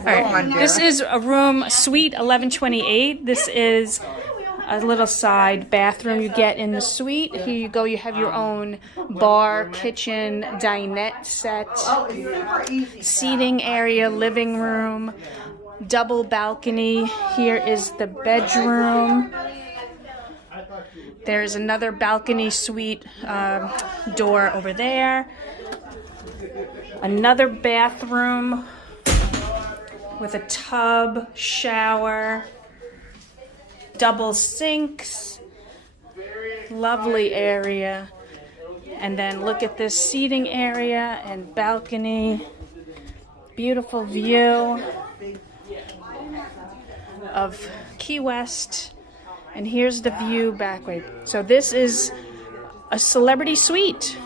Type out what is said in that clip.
All right, this is a room, suite 1128. This is a little side bathroom you get in the suite. Here you go, you have your own bar, kitchen, dinette set, seating area, living room, double balcony. Here is the bedroom. There's another balcony suite door over there. Another bathroom with a tub, shower, double sinks, lovely area. And then look at this seating area and balcony. Beautiful view of Key West. And here's the view back way. So this is a celebrity suite.